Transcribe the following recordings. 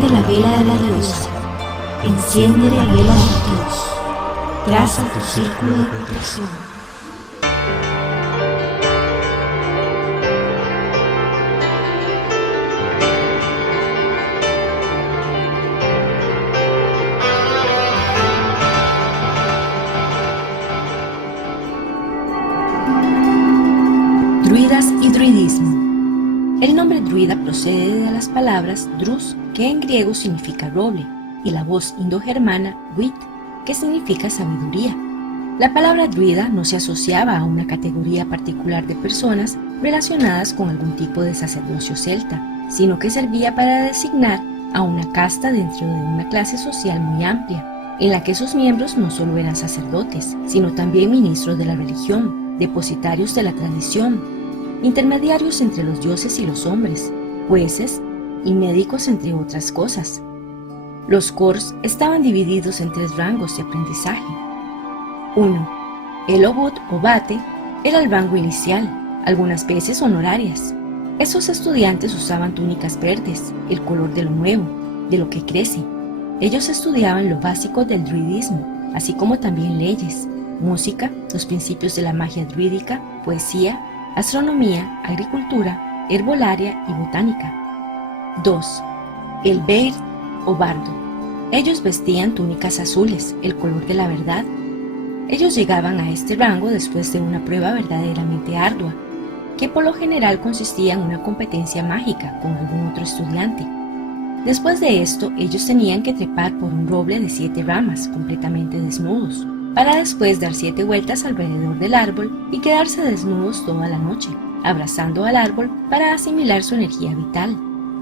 Prende la vela de la diosa, enciende la vela del dios, traza tu círculo de protección. Druidas y druidismo. El nombre druida procede de las palabras drus, que en griego significa roble, y la voz indogermana wit, que significa sabiduría. La palabra druida no se asociaba a una categoría particular de personas relacionadas con algún tipo de sacerdocio celta, sino que servía para designar a una casta dentro de una clase social muy amplia, en la que sus miembros no solo eran sacerdotes, sino también ministros de la religión, depositarios de la tradición, intermediarios entre los dioses y los hombres, jueces y médicos, entre otras cosas. Los cors estaban divididos en 3 rangos de aprendizaje. 1. El obut o bate era el rango inicial, algunas veces honorarias. Esos estudiantes usaban túnicas verdes, el color de lo nuevo, de lo que crece. Ellos estudiaban lo básico del druidismo, así como también leyes, música, los principios de la magia druídica, poesía, astronomía, agricultura, herbolaria y botánica. 2. El beir o bardo. Ellos vestían túnicas azules, el color de la verdad. Ellos llegaban a este rango después de una prueba verdaderamente ardua, que por lo general consistía en una competencia mágica con algún otro estudiante. Después de esto, ellos tenían que trepar por un roble de 7 ramas, completamente desnudos, para después dar 7 vueltas alrededor del árbol y quedarse desnudos toda la noche, abrazando al árbol para asimilar su energía vital.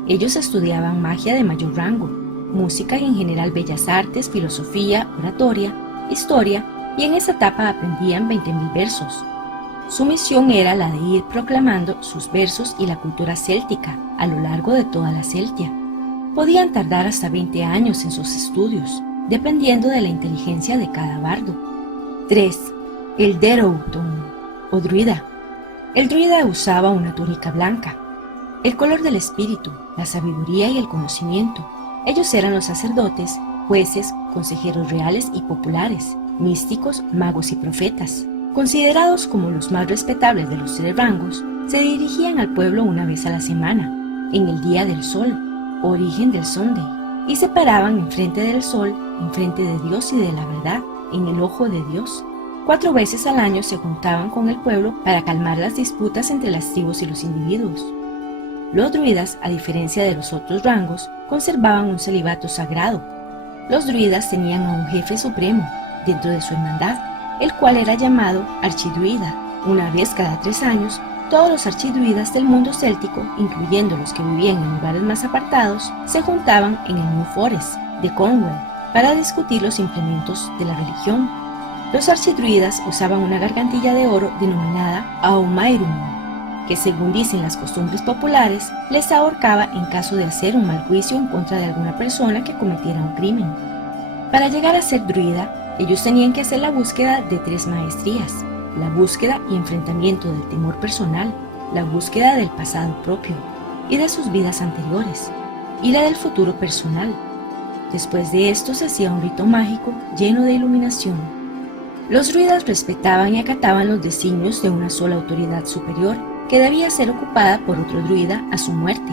Ellos estudiaban magia de mayor rango, música y en general bellas artes, filosofía, oratoria, historia, y en esa etapa aprendían 20.000 versos. Su misión era la de ir proclamando sus versos y la cultura céltica a lo largo de toda la Celtia. Podían tardar hasta 20 años en sus estudios, dependiendo de la inteligencia de cada bardo. 3. El Derouton, o druida. El druida usaba una túnica blanca, el color del espíritu, la sabiduría y el conocimiento. Ellos eran los sacerdotes, jueces, consejeros reales y populares, místicos, magos y profetas. Considerados como los más respetables de los 3 rangos, se dirigían al pueblo una vez a la semana, en el día del sol, origen del Sunday, y se paraban enfrente del sol, enfrente de Dios y de la verdad, en el ojo de Dios. 4 veces al año se juntaban con el pueblo para calmar las disputas entre las tribus y los individuos. Los druidas, a diferencia de los otros rangos, conservaban un celibato sagrado. Los druidas tenían a un jefe supremo dentro de su hermandad, el cual era llamado archidruida. Una vez cada 3 años, todos los archidruidas del mundo céltico, incluyendo los que vivían en lugares más apartados, se juntaban en el New Forest de Cornwall para discutir los implementos de la religión. Los archidruidas usaban una gargantilla de oro denominada Aomairum, que según dicen las costumbres populares, les ahorcaba en caso de hacer un mal juicio en contra de alguna persona que cometiera un crimen. Para llegar a ser druida, ellos tenían que hacer la búsqueda de 3 maestrías: la búsqueda y enfrentamiento del temor personal, la búsqueda del pasado propio y de sus vidas anteriores, y la del futuro personal. Después de esto se hacía un rito mágico lleno de iluminación. Los druidas respetaban y acataban los designios de una sola autoridad superior, que debía ser ocupada por otro druida a su muerte,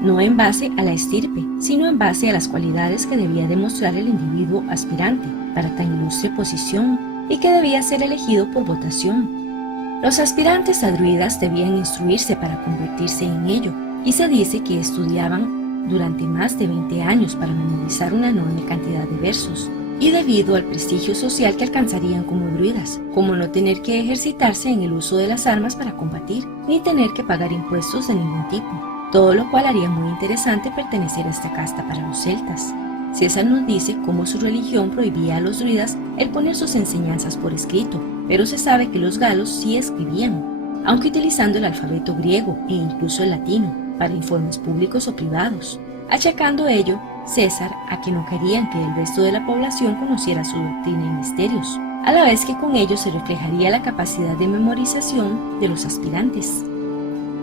no en base a la estirpe, sino en base a las cualidades que debía demostrar el individuo aspirante para tan ilustre posición, y que debía ser elegido por votación. Los aspirantes a druidas debían instruirse para convertirse en ello, y se dice que estudiaban durante más de 20 años para memorizar una enorme cantidad de versos, y debido al prestigio social que alcanzarían como druidas, como no tener que ejercitarse en el uso de las armas para combatir, ni tener que pagar impuestos de ningún tipo, todo lo cual haría muy interesante pertenecer a esta casta para los celtas. César nos dice cómo su religión prohibía a los druidas el poner sus enseñanzas por escrito, pero se sabe que los galos sí escribían, aunque utilizando el alfabeto griego e incluso el latino, para informes públicos o privados, achacando ello César a que no querían que el resto de la población conociera su doctrina y misterios, a la vez que con ello se reflejaría la capacidad de memorización de los aspirantes.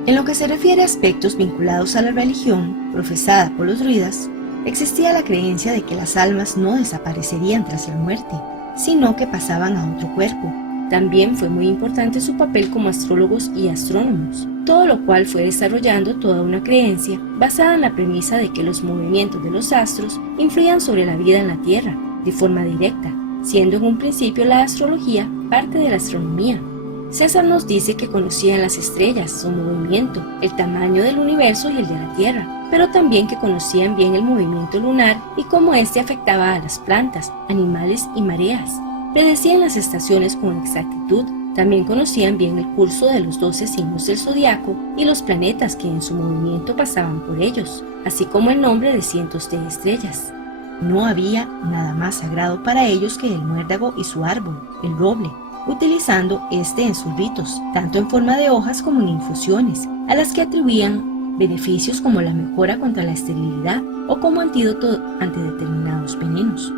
En lo que se refiere a aspectos vinculados a la religión profesada por los druidas, Existía la creencia de que las almas no desaparecerían tras la muerte, sino que pasaban a otro cuerpo. También fue muy importante su papel como astrólogos y astrónomos, todo lo cual fue desarrollando toda una creencia basada en la premisa de que los movimientos de los astros influían sobre la vida en la Tierra de forma directa, siendo en un principio la astrología parte de la astronomía. César nos dice que conocían las estrellas, su movimiento, el tamaño del universo y el de la Tierra, pero también que conocían bien el movimiento lunar y cómo éste afectaba a las plantas, animales y mareas. Predecían las estaciones con exactitud. También conocían bien el curso de los 12 signos del zodiaco y los planetas que en su movimiento pasaban por ellos, así como el nombre de cientos de estrellas. No había nada más sagrado para ellos que el muérdago y su árbol, el roble, utilizando este en sus ritos, tanto en forma de hojas como en infusiones, a las que atribuían beneficios como la mejora contra la esterilidad o como antídoto ante determinados venenos.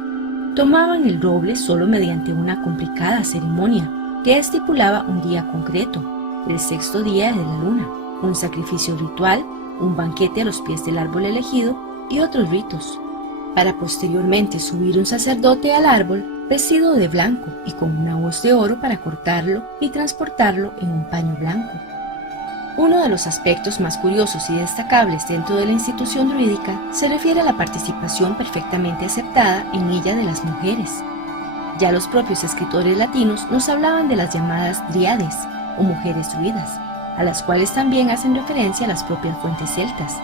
Tomaban el roble solo mediante una complicada ceremonia que estipulaba un día concreto, el sexto día de la luna, un sacrificio ritual, un banquete a los pies del árbol elegido y otros ritos, para posteriormente subir un sacerdote al árbol vestido de blanco y con una hoz de oro para cortarlo y transportarlo en un paño blanco. Uno de los aspectos más curiosos y destacables dentro de la institución druídica se refiere a la participación perfectamente aceptada en ella de las mujeres. Ya los propios escritores latinos nos hablaban de las llamadas dríades o mujeres druidas, a las cuales también hacen referencia a las propias fuentes celtas,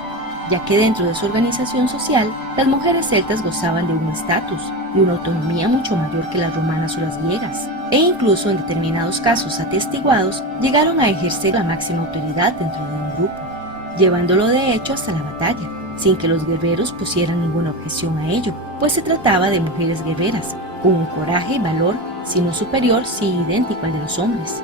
ya que dentro de su organización social, las mujeres celtas gozaban de un estatus y una autonomía mucho mayor que las romanas o las griegas, e incluso en determinados casos atestiguados llegaron a ejercer la máxima autoridad dentro de un grupo, llevándolo de hecho hasta la batalla, sin que los guerreros pusieran ninguna objeción a ello, pues se trataba de mujeres guerreras, con un coraje y valor, si no superior, sí idéntico al de los hombres.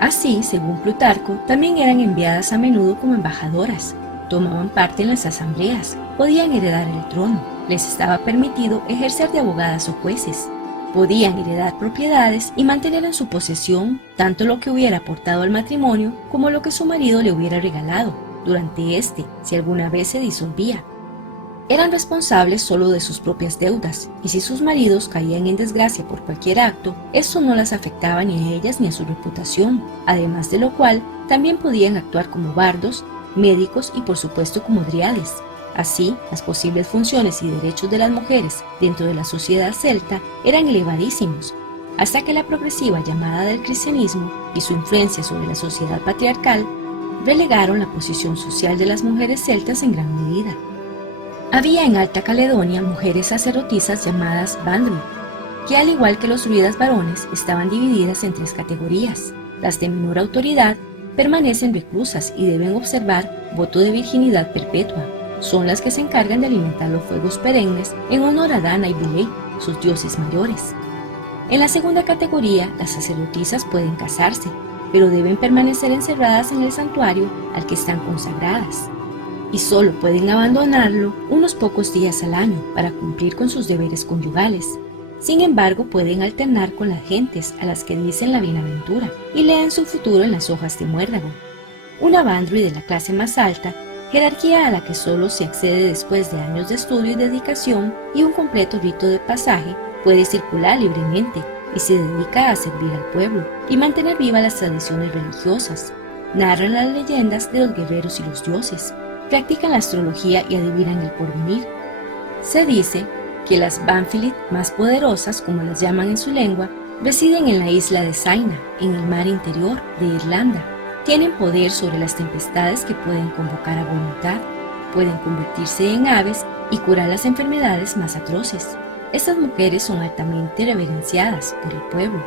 Así, según Plutarco, también eran enviadas a menudo como embajadoras, tomaban parte en las asambleas, podían heredar el trono, les estaba permitido ejercer de abogadas o jueces, podían heredar propiedades y mantener en su posesión tanto lo que hubiera aportado al matrimonio como lo que su marido le hubiera regalado durante este, si alguna vez se disolvía. Eran responsables solo de sus propias deudas, y si sus maridos caían en desgracia por cualquier acto, eso no las afectaba ni a ellas ni a su reputación, además de lo cual también podían actuar como bardos, médicos y por supuesto como dríades. Así, las posibles funciones y derechos de las mujeres dentro de la sociedad celta eran elevadísimos, hasta que la progresiva llamada del cristianismo y su influencia sobre la sociedad patriarcal relegaron la posición social de las mujeres celtas en gran medida. Había en Alta Caledonia mujeres sacerdotisas llamadas Bandruid, que al igual que los druidas varones estaban divididas en 3 categorías. Las de menor autoridad permanecen reclusas y deben observar voto de virginidad perpetua. Son las que se encargan de alimentar los fuegos perennes en honor a Dana y Bilé, sus dioses mayores. En la segunda categoría, las sacerdotisas pueden casarse, pero deben permanecer encerradas en el santuario al que están consagradas, y solo pueden abandonarlo unos pocos días al año para cumplir con sus deberes conyugales. Sin embargo, pueden alternar con las gentes a las que dicen la bienaventura y leen su futuro en las hojas de muérdago. Una Bandruid de la clase más alta, jerarquía a la que solo se accede después de años de estudio y dedicación y un completo rito de pasaje, puede circular libremente y se dedica a servir al pueblo y mantener vivas las tradiciones religiosas. Narran las leyendas de los guerreros y los dioses, practican la astrología y adivinan el porvenir. Se dice que las Banfilit más poderosas, como las llaman en su lengua, residen en la isla de Saina, en el mar interior de Irlanda. Tienen poder sobre las tempestades que pueden convocar a voluntad, pueden convertirse en aves y curar las enfermedades más atroces. Estas mujeres son altamente reverenciadas por el pueblo,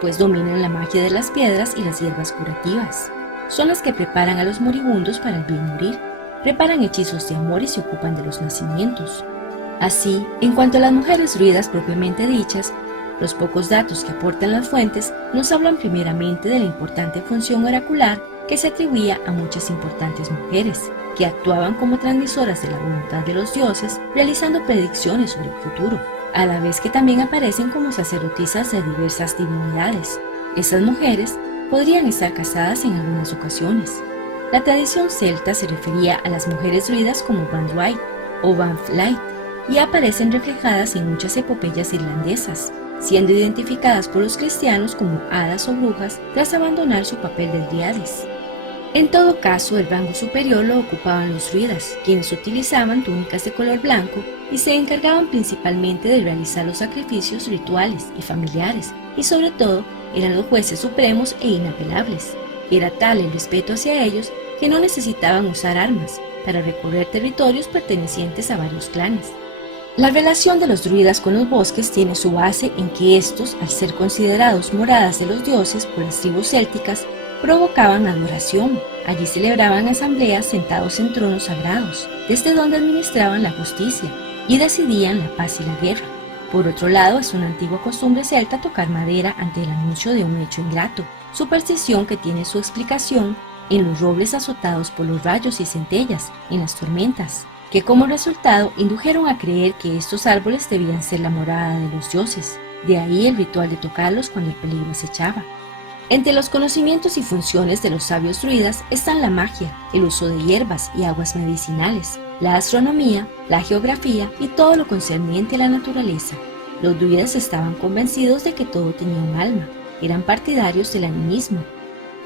pues dominan la magia de las piedras y las hierbas curativas. Son las que preparan a los moribundos para el bien morir, preparan hechizos de amor y se ocupan de los nacimientos. Así, en cuanto a las mujeres druidas propiamente dichas, los pocos datos que aportan las fuentes nos hablan primeramente de la importante función oracular que se atribuía a muchas importantes mujeres, que actuaban como transmisoras de la voluntad de los dioses, realizando predicciones sobre el futuro, a la vez que también aparecen como sacerdotisas de diversas divinidades. Esas mujeres podrían estar casadas en algunas ocasiones. La tradición celta se refería a las mujeres druidas como Bandruid o Banflight, y aparecen reflejadas en muchas epopeyas irlandesas, siendo identificadas por los cristianos como hadas o brujas tras abandonar su papel de dríades. En todo caso, el rango superior lo ocupaban los druidas, quienes utilizaban túnicas de color blanco y se encargaban principalmente de realizar los sacrificios rituales y familiares, y sobre todo eran los jueces supremos e inapelables. Era tal el respeto hacia ellos que no necesitaban usar armas para recorrer territorios pertenecientes a varios clanes. La relación de los druidas con los bosques tiene su base en que estos, al ser considerados moradas de los dioses por las tribus célticas, provocaban adoración. Allí celebraban asambleas sentados en tronos sagrados, desde donde administraban la justicia y decidían la paz y la guerra. Por otro lado, es una antigua costumbre celta tocar madera ante el anuncio de un hecho ingrato, superstición que tiene su explicación en los robles azotados por los rayos y centellas en las tormentas, que como resultado indujeron a creer que estos árboles debían ser la morada de los dioses. De ahí el ritual de tocarlos cuando el peligro acechaba. Entre los conocimientos y funciones de los sabios druidas están la magia, el uso de hierbas y aguas medicinales, la astronomía, la geografía y todo lo concerniente a la naturaleza. Los druidas estaban convencidos de que todo tenía un alma, eran partidarios del animismo.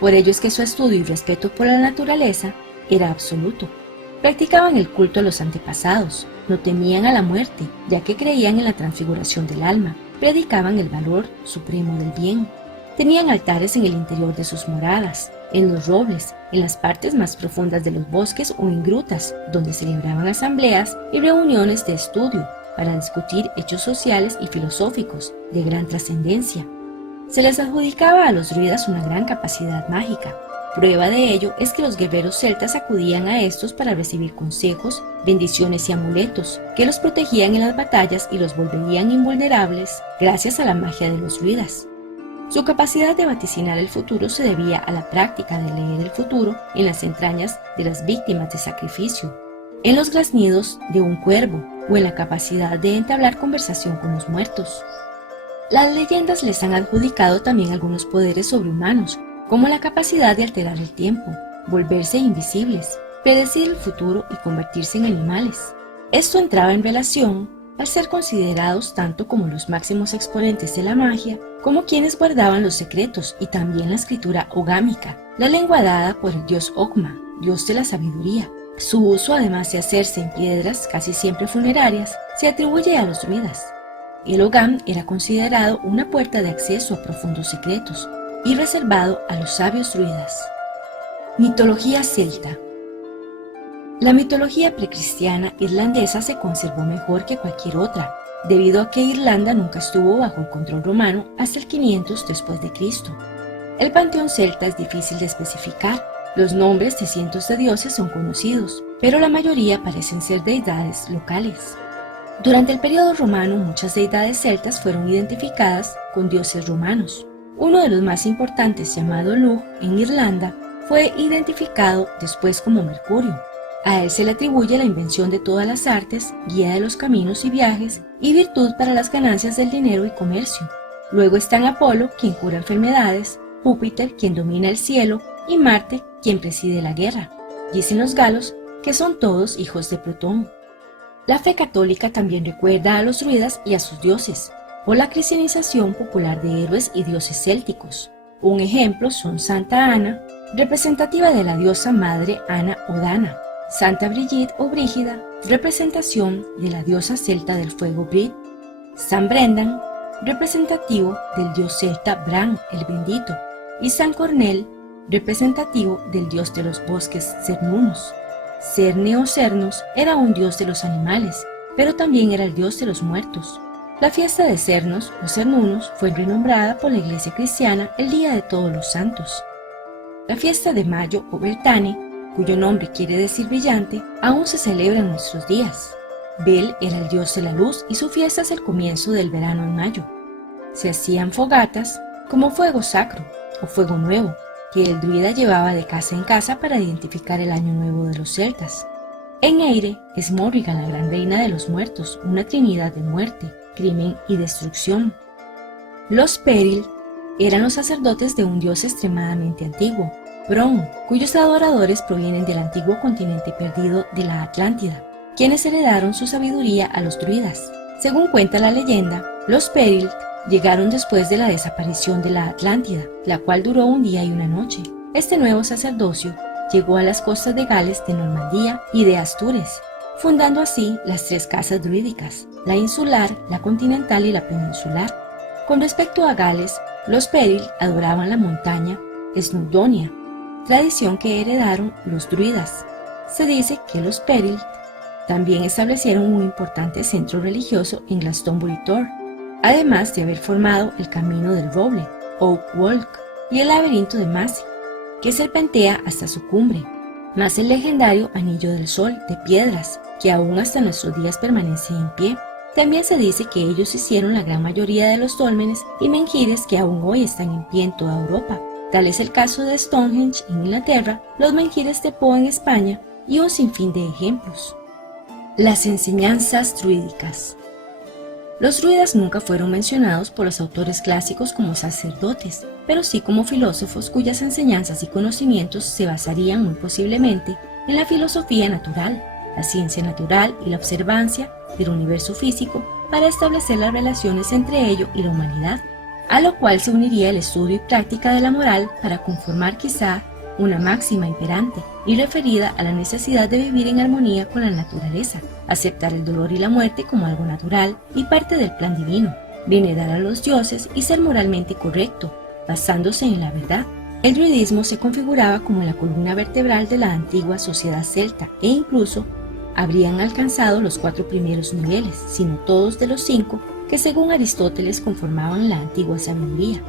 Por ello es que su estudio y respeto por la naturaleza era absoluto. Practicaban el culto a los antepasados, no temían a la muerte, ya que creían en la transfiguración del alma, predicaban el valor supremo del bien. Tenían altares en el interior de sus moradas, en los robles, en las partes más profundas de los bosques o en grutas, donde celebraban asambleas y reuniones de estudio para discutir hechos sociales y filosóficos de gran trascendencia. Se les adjudicaba a los druidas una gran capacidad mágica. Prueba de ello es que los guerreros celtas acudían a estos para recibir consejos, bendiciones y amuletos que los protegían en las batallas y los volverían invulnerables gracias a la magia de los druidas. Su capacidad de vaticinar el futuro se debía a la práctica de leer el futuro en las entrañas de las víctimas de sacrificio, en los graznidos de un cuervo o en la capacidad de entablar conversación con los muertos. Las leyendas les han adjudicado también algunos poderes sobrehumanos, como la capacidad de alterar el tiempo, volverse invisibles, predecir el futuro y convertirse en animales. Esto entraba en relación al ser considerados tanto como los máximos exponentes de la magia, como quienes guardaban los secretos y también la escritura ogámica, la lengua dada por el dios Ogma, dios de la sabiduría. Su uso, además de hacerse en piedras casi siempre funerarias, se atribuye a los druidas. El Ogam era considerado una puerta de acceso a profundos secretos y reservado a los sabios druidas. Mitología celta. La mitología precristiana irlandesa se conservó mejor que cualquier otra, debido a que Irlanda nunca estuvo bajo el control romano hasta el 500 después de Cristo. El panteón celta es difícil de especificar. Los nombres de cientos de dioses son conocidos, pero la mayoría parecen ser deidades locales. Durante el periodo romano, muchas deidades celtas fueron identificadas con dioses romanos. Uno de los más importantes, llamado Lugh en Irlanda, fue identificado después como Mercurio. A él se le atribuye la invención de todas las artes, guía de los caminos y viajes, y virtud para las ganancias del dinero y comercio. Luego están Apolo, quien cura enfermedades, Júpiter, quien domina el cielo, y Marte, quien preside la guerra. Dicen los galos que son todos hijos de Plutón. La fe católica también recuerda a los druidas y a sus dioses, o la cristianización popular de héroes y dioses célticos. Un ejemplo son Santa Ana, representativa de la diosa madre Ana o Dana, Santa Brigitte o Brígida, representación de la diosa celta del fuego Brid, San Brendan, representativo del dios celta Bran el bendito, y San Cornel, representativo del dios de los bosques Cernunnos. Cerne o Cernos era un dios de los animales, pero también era el dios de los muertos. La fiesta de Cernos o Cernunnos fue renombrada por la Iglesia cristiana el Día de Todos los Santos. La fiesta de Mayo o Beltane, cuyo nombre quiere decir brillante, aún se celebra en nuestros días. Bel era el dios de la luz y su fiesta es el comienzo del verano en mayo. Se hacían fogatas como fuego sacro o fuego nuevo, que el druida llevaba de casa en casa para identificar el año nuevo de los celtas. En Eire es Morrigan la gran reina de los muertos, una trinidad de muerte, crimen y destrucción. Los Peril eran los sacerdotes de un dios extremadamente antiguo, Bron, cuyos adoradores provienen del antiguo continente perdido de la Atlántida. quienes heredaron su sabiduría a los druidas. Según cuenta la leyenda, los Peril llegaron después de la desaparición de la Atlántida, la cual duró un día y una noche. Este nuevo sacerdocio llegó a las costas de Gales, de Normandía y de Astures, fundando así las tres casas druídicas, la insular, la continental y la peninsular. Con respecto a Gales, los Peril adoraban la montaña Snowdonia, tradición que heredaron los druidas. Se dice que los Peril también establecieron un importante centro religioso en Glastonbury Tor, además de haber formado el Camino del Roble, Oak Walk, y el laberinto de Massey, que serpentea hasta su cumbre, más el legendario Anillo del Sol de piedras, que aún hasta nuestros días permanece en pie. También se dice que ellos hicieron la gran mayoría de los dólmenes y menhires que aún hoy están en pie en toda Europa. Tal es el caso de Stonehenge en Inglaterra, los menhires de Poe en España y un sinfín de ejemplos. Las enseñanzas druídicas. Los druidas nunca fueron mencionados por los autores clásicos como sacerdotes, pero sí como filósofos cuyas enseñanzas y conocimientos se basarían muy posiblemente en la filosofía natural, la ciencia natural y la observancia del universo físico para establecer las relaciones entre ello y la humanidad, a lo cual se uniría el estudio y práctica de la moral para conformar quizá una máxima imperante y referida a la necesidad de vivir en armonía con la naturaleza, aceptar el dolor y la muerte como algo natural y parte del plan divino, venerar a los dioses y ser moralmente correcto, basándose en la verdad. El druidismo se configuraba como la columna vertebral de la antigua sociedad celta e incluso habrían alcanzado los 4 primeros niveles, sino todos de los 5 que según Aristóteles conformaban la antigua sabiduría.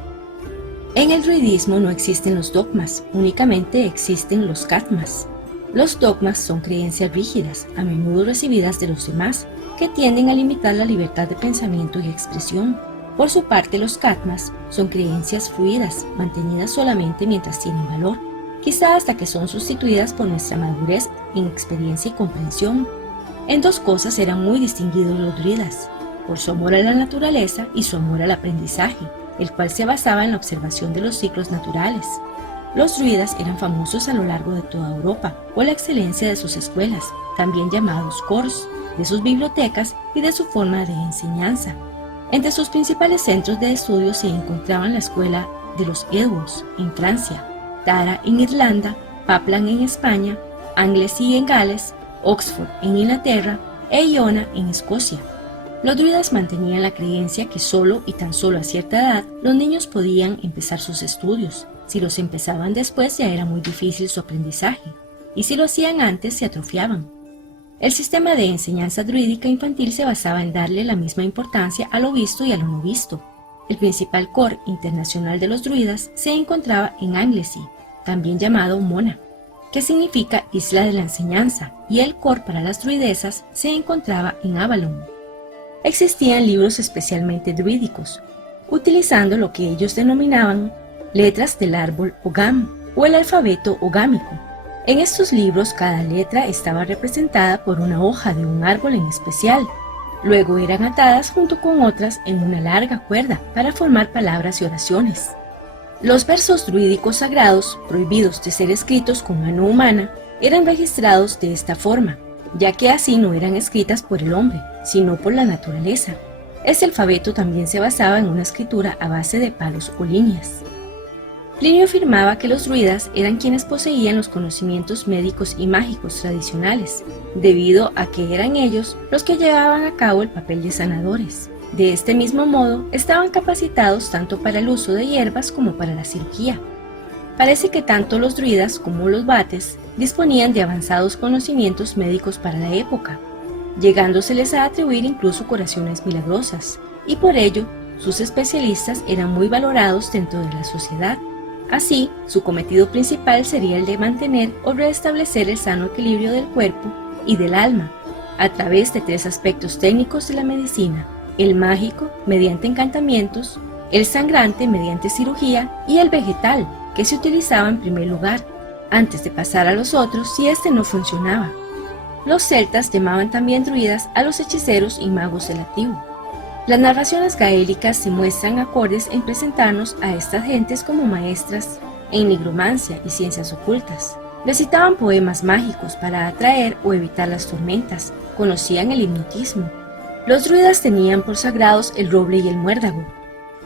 En el druidismo no existen los dogmas, únicamente existen los catmas. Los dogmas son creencias rígidas, a menudo recibidas de los demás, que tienden a limitar la libertad de pensamiento y expresión. Por su parte, los catmas son creencias fluidas, mantenidas solamente mientras tienen valor, quizá hasta que son sustituidas por nuestra madurez en experiencia y comprensión. En 2 cosas eran muy distinguidos los druidas, por su amor a la naturaleza y su amor al aprendizaje, el cual se basaba en la observación de los ciclos naturales. Los druidas eran famosos a lo largo de toda Europa por la excelencia de sus escuelas, también llamados cors, de sus bibliotecas y de su forma de enseñanza. Entre sus principales centros de estudio se encontraban la escuela de los Edwards en Francia, Tara en Irlanda, Paplan en España, Anglesey en Gales, Oxford en Inglaterra e Iona en Escocia. Los druidas mantenían la creencia que solo y tan solo a cierta edad los niños podían empezar sus estudios. Si los empezaban después ya era muy difícil su aprendizaje, y si lo hacían antes se atrofiaban. El sistema de enseñanza druídica infantil se basaba en darle la misma importancia a lo visto y a lo no visto. El principal core internacional de los druidas se encontraba en Anglesey, también llamado Mona, que significa Isla de la Enseñanza, y el core para las druidesas se encontraba en Avalon. Existían libros especialmente druídicos, utilizando lo que ellos denominaban letras del árbol Ogam o el alfabeto ogámico. En estos libros cada letra estaba representada por una hoja de un árbol en especial. Luego eran atadas junto con otras en una larga cuerda para formar palabras y oraciones. Los versos druídicos sagrados, prohibidos de ser escritos con mano humana, eran registrados de esta forma, ya que así no eran escritas por el hombre, sino por la naturaleza. Este alfabeto también se basaba en una escritura a base de palos o líneas. Plinio afirmaba que los druidas eran quienes poseían los conocimientos médicos y mágicos tradicionales, debido a que eran ellos los que llevaban a cabo el papel de sanadores. De este mismo modo, estaban capacitados tanto para el uso de hierbas como para la cirugía. Parece que tanto los druidas como los vates disponían de avanzados conocimientos médicos para la época, llegándoseles a atribuir incluso curaciones milagrosas, y por ello sus especialistas eran muy valorados dentro de la sociedad. Así, su cometido principal sería el de mantener o restablecer el sano equilibrio del cuerpo y del alma, a través de 3 aspectos técnicos de la medicina: el mágico, mediante encantamientos; el sangrante, mediante cirugía; y el vegetal, que se utilizaba en primer lugar, antes de pasar a los otros si este no funcionaba. Los celtas llamaban también druidas a los hechiceros y magos de la tribu. Las narraciones gaélicas se muestran acordes en presentarnos a estas gentes como maestras en nigromancia y ciencias ocultas. Recitaban poemas mágicos para atraer o evitar las tormentas. Conocían el hipnotismo. Los druidas tenían por sagrados el roble y el muérdago.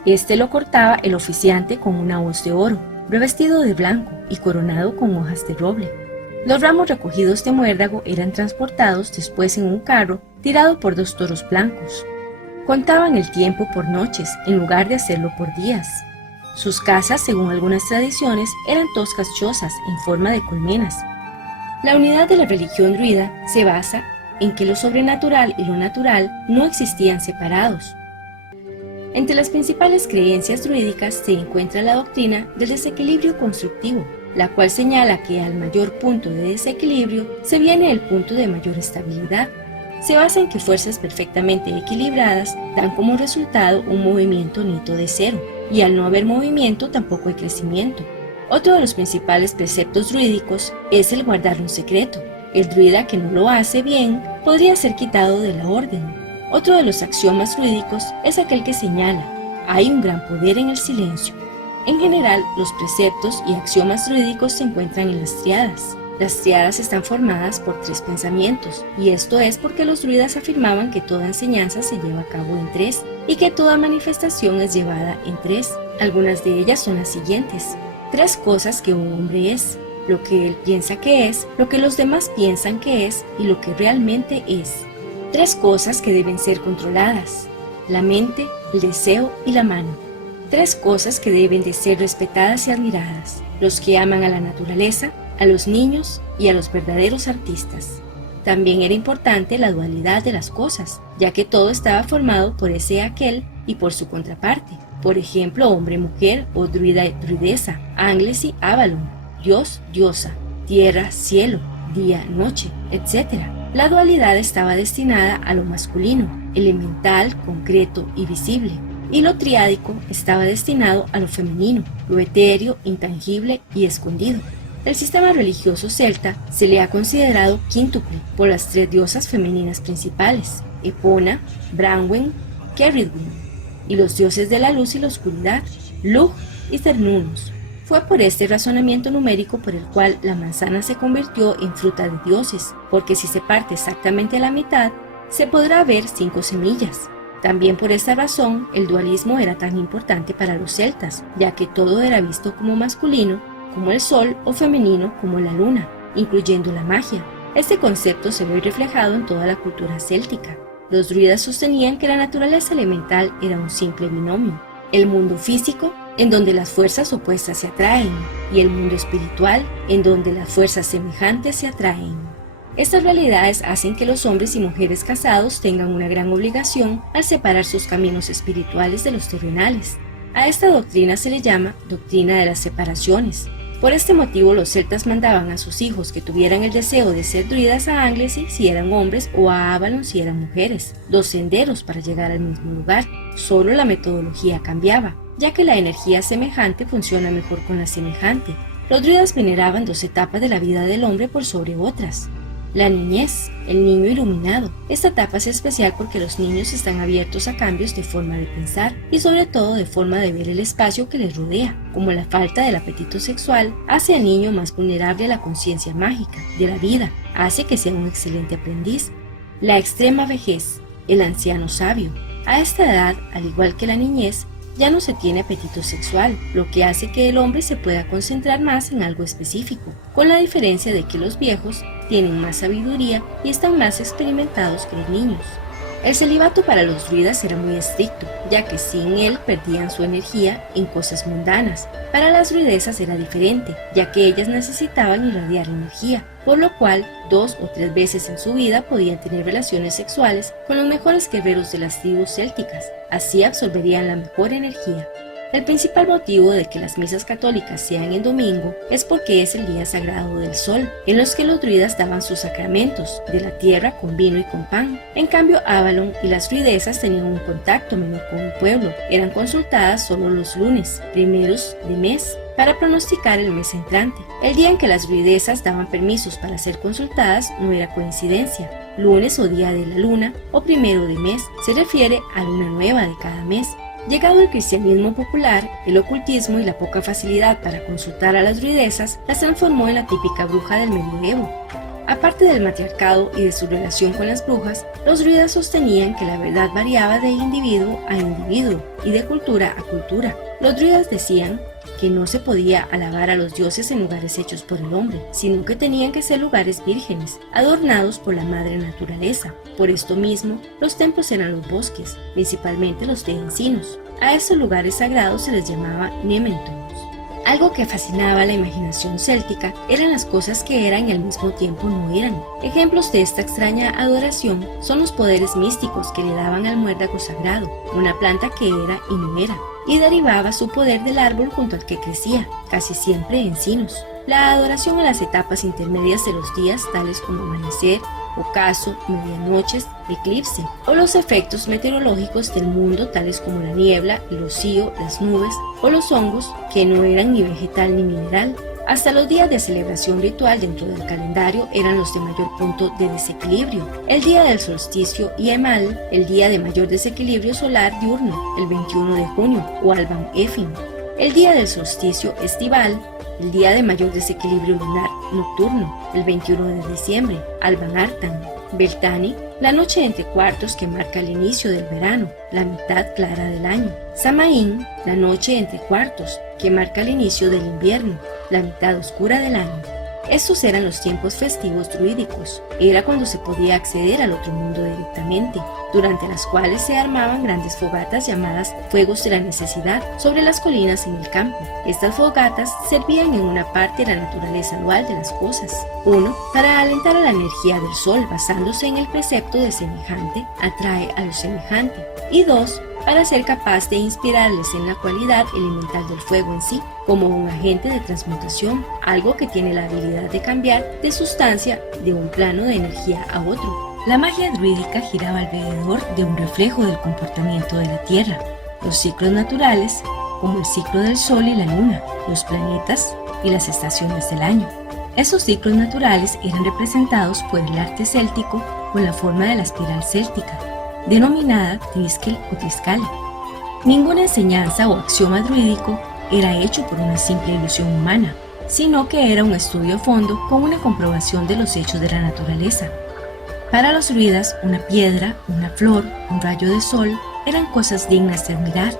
Este lo cortaba el oficiante con una hoz de oro, revestido de blanco y coronado con hojas de roble. Los ramos recogidos de muérdago eran transportados después en un carro tirado por 2 toros blancos. Contaban el tiempo por noches en lugar de hacerlo por días. Sus casas, según algunas tradiciones, eran toscas chozas en forma de colmenas. La unidad de la religión druida se basa en que lo sobrenatural y lo natural no existían separados. Entre las principales creencias druídicas se encuentra la doctrina del desequilibrio constructivo, la cual señala que al mayor punto de desequilibrio se viene el punto de mayor estabilidad. Se basa en que fuerzas perfectamente equilibradas dan como resultado un movimiento neto de cero, y al no haber movimiento tampoco hay crecimiento. Otro de los principales preceptos druídicos es el guardar un secreto. El druida que no lo hace bien podría ser quitado de la orden. Otro de los axiomas druídicos es aquel que señala: hay un gran poder en el silencio. En general, los preceptos y axiomas druídicos se encuentran en las tríadas. Las tríadas están formadas por 3 pensamientos, y esto es porque los druidas afirmaban que toda enseñanza se lleva a cabo en 3 y que toda manifestación es llevada en 3. Algunas de ellas son las siguientes: 3 cosas que un hombre es, lo que él piensa que es, lo que los demás piensan que es y lo que realmente es. 3 cosas que deben ser controladas: la mente, el deseo y la mano. 3 cosas que deben de ser respetadas y admiradas: los que aman a la naturaleza, a los niños y a los verdaderos artistas. También era importante la dualidad de las cosas, ya que todo estaba formado por ese aquel y por su contraparte. Por ejemplo, hombre-mujer o druida-druidesa, Anglesi, Avalon, Dios, diosa, tierra, cielo, día, noche, etc. La dualidad estaba destinada a lo masculino, elemental, concreto y visible, y lo triádico estaba destinado a lo femenino, lo etéreo, intangible y escondido. El sistema religioso celta se le ha considerado quíntuple por las 3 diosas femeninas principales, Epona, Branwen, Cerridwen, y los dioses de la luz y la oscuridad, Lugh y Cernunnos. Fue por este razonamiento numérico por el cual la manzana se convirtió en fruta de dioses, porque si se parte exactamente a la mitad, se podrá ver 5 semillas. También por esta razón, el dualismo era tan importante para los celtas, ya que todo era visto como masculino, como el sol, o femenino como la luna, incluyendo la magia. Este concepto se ve reflejado en toda la cultura céltica. Los druidas sostenían que la naturaleza elemental era un simple binomio: el mundo físico, en donde las fuerzas opuestas se atraen, y el mundo espiritual, en donde las fuerzas semejantes se atraen. Estas realidades hacen que los hombres y mujeres casados tengan una gran obligación al separar sus caminos espirituales de los terrenales. A esta doctrina se le llama doctrina de las separaciones. Por este motivo, los celtas mandaban a sus hijos que tuvieran el deseo de ser druidas a Anglesi si eran hombres o a Avalon si eran mujeres, 2 senderos para llegar al mismo lugar. Solo la metodología cambiaba, ya que la energía semejante funciona mejor con la semejante. Los druidas veneraban 2 etapas de la vida del hombre por sobre otras. La niñez, el niño iluminado. Esta etapa es especial porque los niños están abiertos a cambios de forma de pensar y sobre todo de forma de ver el espacio que les rodea. Como la falta del apetito sexual hace al niño más vulnerable a la conciencia mágica de la vida, hace que sea un excelente aprendiz. La extrema vejez, el anciano sabio. A esta edad, al igual que la niñez, ya no se tiene apetito sexual, lo que hace que el hombre se pueda concentrar más en algo específico, con la diferencia de que los viejos tienen más sabiduría y están más experimentados que los niños. El celibato para los druidas era muy estricto, ya que sin él perdían su energía en cosas mundanas. Para las druidesas era diferente, ya que ellas necesitaban irradiar energía, por lo cual 2 o 3 veces en su vida podían tener relaciones sexuales con los mejores guerreros de las tribus célticas. Así absorberían la mejor energía. El principal motivo de que las misas católicas sean en domingo es porque es el día sagrado del sol, en los que los druidas daban sus sacramentos de la tierra con vino y con pan. En cambio, Avalon y las druidesas tenían un contacto menor con el pueblo. Eran consultadas solo los lunes, primeros de mes, para pronosticar el mes entrante. El día en que las druidesas daban permisos para ser consultadas no era coincidencia. Lunes o día de la luna o primero de mes se refiere a luna nueva de cada mes. Llegado el cristianismo popular, el ocultismo y la poca facilidad para consultar a las druidesas las transformó en la típica bruja del medioevo. Aparte del matriarcado y de su relación con las brujas, los druidas sostenían que la verdad variaba de individuo a individuo y de cultura a cultura. Los druidas decían que no se podía alabar a los dioses en lugares hechos por el hombre, sino que tenían que ser lugares vírgenes, adornados por la madre naturaleza. Por esto mismo, los templos eran los bosques, principalmente los de encinos. A esos lugares sagrados se les llamaba Nementos. Algo que fascinaba a la imaginación céltica eran las cosas que eran y al mismo tiempo no eran. Ejemplos de esta extraña adoración son los poderes místicos que le daban al muérdago sagrado, una planta que era y no era, y derivaba su poder del árbol junto al que crecía, casi siempre encinos. La adoración a las etapas intermedias de los días, tales como amanecer, ocaso, medianoches, eclipse, o los efectos meteorológicos del mundo, tales como la niebla, el rocío, las nubes, o los hongos, que no eran ni vegetal ni mineral. Hasta los días de celebración ritual dentro del calendario eran los de mayor punto de desequilibrio. El día del solsticio Yemal, el día de mayor desequilibrio solar diurno, el 21 de junio, o Alban Efin. El día del solsticio estival, el día de mayor desequilibrio lunar nocturno, el 21 de diciembre, Alban Artan. Beltane, la noche entre cuartos que marca el inicio del verano, la mitad clara del año. Samaín, la noche entre cuartos que marca el inicio del invierno, la mitad oscura del año. Estos eran los tiempos festivos druídicos. Era cuando se podía acceder al otro mundo directamente, durante las cuales se armaban grandes fogatas llamadas fuegos de la necesidad sobre las colinas en el campo. Estas fogatas servían en una parte de la naturaleza dual de las cosas. 1. Para alentar a la energía del sol basándose en el precepto de semejante atrae a lo semejante. Y 2. Para ser capaz de inspirarles en la cualidad elemental del fuego en sí, como un agente de transmutación, algo que tiene la habilidad de cambiar de sustancia de un plano de energía a otro. La magia druídica giraba alrededor de un reflejo del comportamiento de la Tierra, los ciclos naturales, como el ciclo del Sol y la Luna, los planetas y las estaciones del año. Esos ciclos naturales eran representados por el arte céltico con la forma de la espiral céltica, denominada Triskel o Triscale. Ninguna enseñanza o axioma druídico era hecho por una simple ilusión humana, sino que era un estudio a fondo con una comprobación de los hechos de la naturaleza. Para los druidas, una piedra, una flor, un rayo de sol eran cosas dignas de admirar.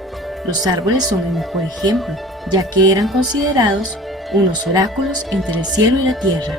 Los árboles son el mejor ejemplo, ya que eran considerados unos oráculos entre el cielo y la tierra.